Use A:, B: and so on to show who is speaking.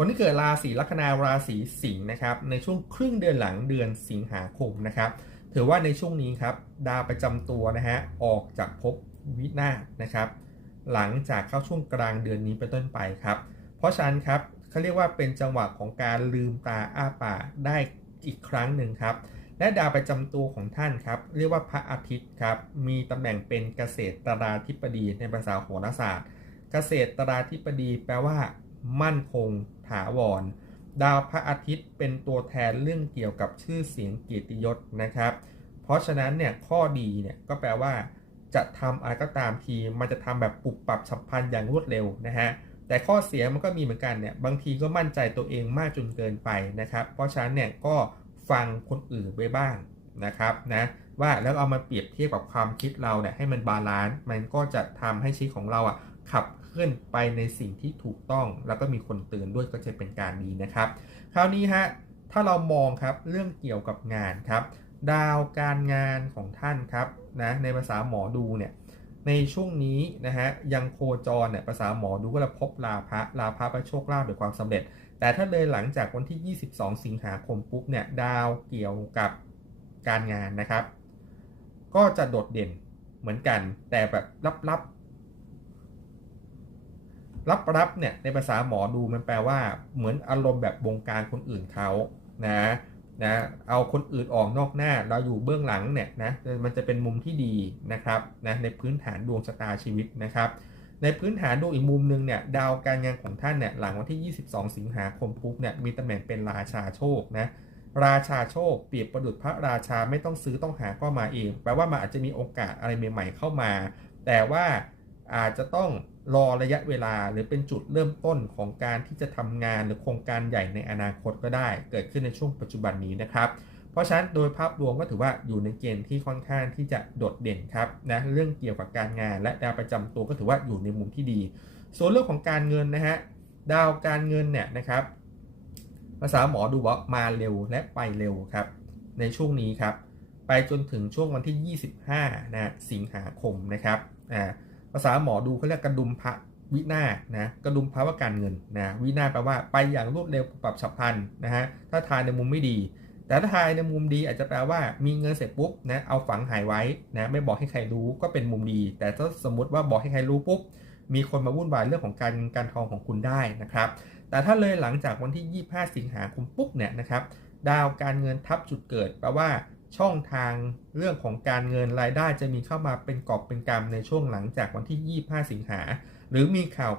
A: คนที่เกิดราศีลัคนาราศีสิงห์นะครับในช่วงครึ่งเดือนหลังเดือนสิงหาคมนะครับถือว่าในช่วงนี้ครับดาวประจำตัวนะฮะออกจากภพวินาศนะครับหลังจากเข้าช่วงกลางเดือนนี้เป็นต้นไปครับ เพราะฉะนั้นครับเขาเรียกว่าเป็นจังหวะของการลืมตาอ้าปากได้อีกครั้งหนึ่งครับและดาวประจำตัวของท่านครับเรียกว่าพระอาทิตย์ครับมีตำแหน่งเป็นเกษตรตราธิบดีในภาษาโหราศาสตร์ เกษตรตราธิบดีแปลว่า มั่นคง ถาวร ดาวพระอาทิตย์เป็นตัวแทนเรื่องเกี่ยวกับชื่อเสียงเกียรติยศนะครับ เพราะฉะนั้นเนี่ยข้อดีเนี่ยก็แปลว่า จะทำอะไรก็ตามทีมันจะทำแบบปุบปรับฉับพลันอย่างรวดเร็วนะฮะแต่ข้อเสียมันก็มีเหมือนกันเนี่ยบางทีก็มั่นใจตัวเองมากจนเกินไปนะครับ เพราะฉะนั้นเนี่ยก็ฟังคนอื่นไว้บ้างนะครับนะว่าแล้วเอามาเปรียบเทียบกับความคิดเราเนี่ยให้มันบาลานซ์มันก็จะทำให้ชีวิตของเราอะขับ เคลื่อนไปในสิ่งที่ถูกต้อง แล้วก็มีคนเตือนด้วยก็จะเป็นการดีนะครับ คราวนี้ฮะถ้าเรามองครับเรื่องเกี่ยวกับงานครับ ดาวการงานของท่านครับนะในภาษาหมอดูเนี่ยในช่วงนี้นะฮะยังโคจรเนี่ยภาษาหมอดูก็จะพบลาภะลาภะป็นโชคลาภหรือความสำเร็จ แต่ถ้าเลยหลังจากวันที่ 22 สิงหาคมปุ๊บเนี่ยดาวเกี่ยวกับการงานนะครับ ก็จะโดดเด่นเหมือนกันแต่แบบลับ ๆรับเนี่ยในภาษาหมอดูมันแปลว่าเหมือนอารมณ์แบบวงการคนอื่นเขานะนะเอาคนอื่นออกนอกหน้าเราอยู่เบื้องหลังเนี่ยนะมันจะเป็นมุมที่ดีนะครับนะในพื้นฐานดวงชะตาชีวิตนะครับ ในพื้นฐานดวงอีกมุมหนึ่งเนี่ยดาวการงานของท่านเนี่ยหลังวันที่ 22 สิงหาคมปุ๊บเนี่ยมีตำแหน่งเป็นราชาโชคนะราชาโชค เปรียบประดุจพระราชาไม่ต้องซื้อต้องหาก็มาเอง แปลว่ามันอาจจะมีโอกาสอะไรใหม่ๆเข้ามา แต่ว่าอาจจะต้อง รอระยะเวลาหรือเป็นจุดเริ่มต้นของการที่จะทำงานหรือโครงการใหญ่ในอนาคตก็ได้ เกิดขึ้นในช่วงปัจจุบันนี้นะครับเพราะฉะนั้นโดยภาพรวมก็ถือว่าอยู่ในเกณฑ์ที่ค่อนข้างที่จะโดดเด่นครับนะเรื่องเกี่ยวกับการงาน และดาวประจำตัวก็ถือว่าอยู่ในมุมที่ดี ส่วนเรื่องของการเงินนะฮะดาวการเงินเนี่ยนะครับ ภาษาหมอดูว่ามาเร็วและไปเร็วครับ ในช่วงนี้ครับ ไปจนถึงช่วงวันที่ 25นะสิงหาคมนะครับอ่า ภาษาหมอดูเขาเรียกกระดุมพระวินาศนะกระดุมพระว่าการเงินนะวินาศแปลว่าไปอย่างรวดเร็วปรับฉับพลันนะฮะถ้าทายในมุมไม่ดี แต่ถ้าทายในมุมดีอาจจะแปลว่ามีเงินเสร็จปุ๊บนะเอาฝังหายไว้นะไม่บอกให้ใครรู้ก็เป็นมุมดี แต่ถ้าสมมติว่าบอกให้ใครรู้ปุ๊บมีคนมาวุ่นวายเรื่องของการเงินการทองของคุณได้นะครับแต่ถ้าเลยหลังจากวันที่ 25 สิงหาคมปุ๊บเนี่ยนะครับดาวการเงินทับจุดเกิดแปลว่า ช่องทางเรื่องของการเงินรายได้จะมีเข้ามาเป็นกอบเป็นกำในช่วงหลังจากวันที่ 25 สิงหา หรือมีข่าว